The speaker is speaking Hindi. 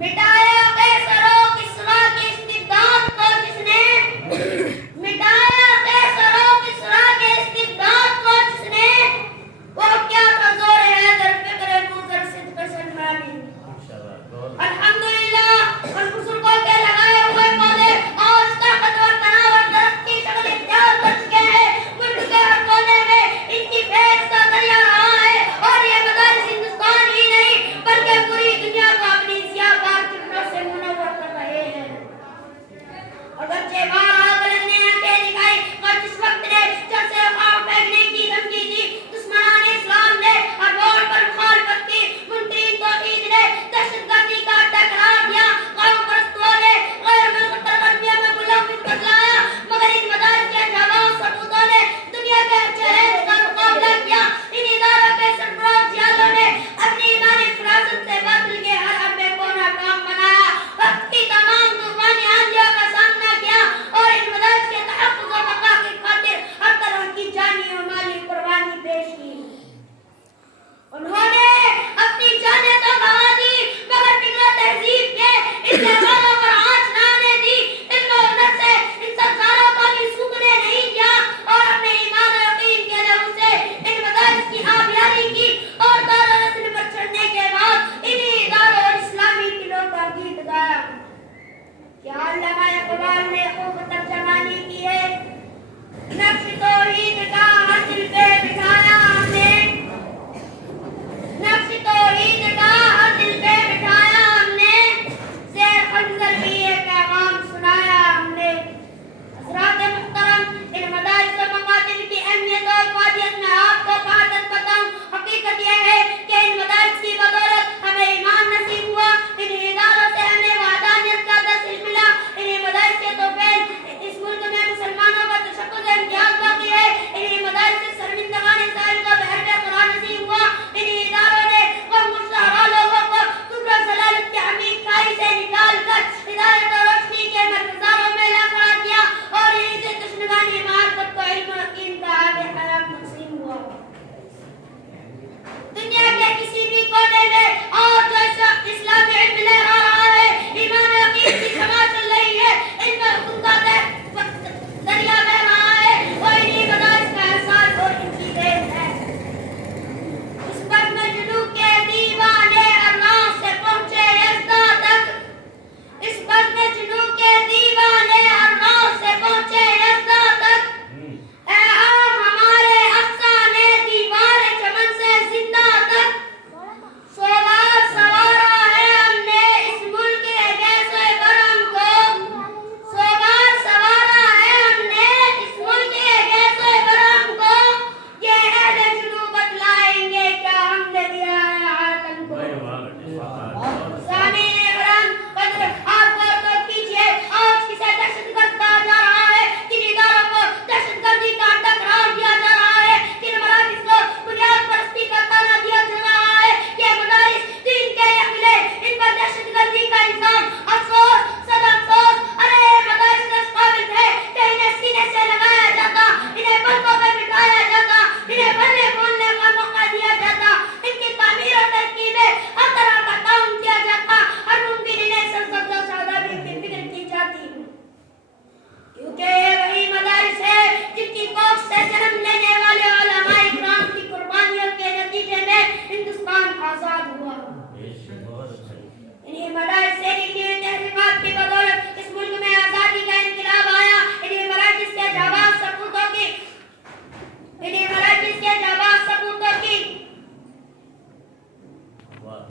मिटाया कैसरों किस्रा के इस्तिबदाद को जिसने, मिटाया कैसरों किस्रा के इस्तिबदाद को जिसने, वो क्या था जोर है दर फिक्र गुजर सिद्क सलमानी। अल्हम्दुलिल्लाह उन बुजुर्गों के लगाए हुए पौधे आज ताकतवर तनावर दरख्त की शक्ल इख्तियार कर चुके हैं। मुल्क के हर कोने में इनकी फैज़ का दरिया रहा है और ये मदारिस हिंदुस्तान ही नहीं बल्कि पूरी दुनिया को अपनी सियाहकार किरणों से मुनव्वर कर रहे हैं। और बच्चे बाहर गलत ने आंखें दिखाई और जिस वक्त ने जब से ख्वाब फेंकने की धमकी दी, दुश्मनान इस्लाम ने और वोट पर मुखालफत की मुनकरीन तौहीद ने दहशतगर्दी का अड्डा करार दिया। कौम परस्तों ने गैर मुल्क तरबिया में मुलव्विस बदलाया, मगर इन मदारिस के जाबाज सबूतों ने दुनिया के चैलेंज का मुकाबला किया। इन इदारों के सरफराज जियालों ने अपनी ईमानी फिरासत से बातिल के हर हरबे को नाकाम बनाया, वक्त की तमाम तूफानी आंधियों का सामना किया और इन मदारिस के तहफ़्फ़ुज़ व बक़ा की खातिर हर तरह की जानी और माली कुर्बानी पेश की। उन्होंने अपनी जानें तो गंवा दी मगर फिक्र तहज़ीब के इन जवानों पर आँच न आने दी। इल्म और हुनर से इन संसारों को भी सूखने नहीं दिया और अपने ईमान और यकीन के लहू से इन मदारिस की आबियारी की और दारुल रस्म पर चढ़ने के बाद इन्हीं इदारों और इस्लामी किलों का गीत गाया। क्या अल्लामा इक़बाल ने खूब तर्जमानी की है। नक्श तो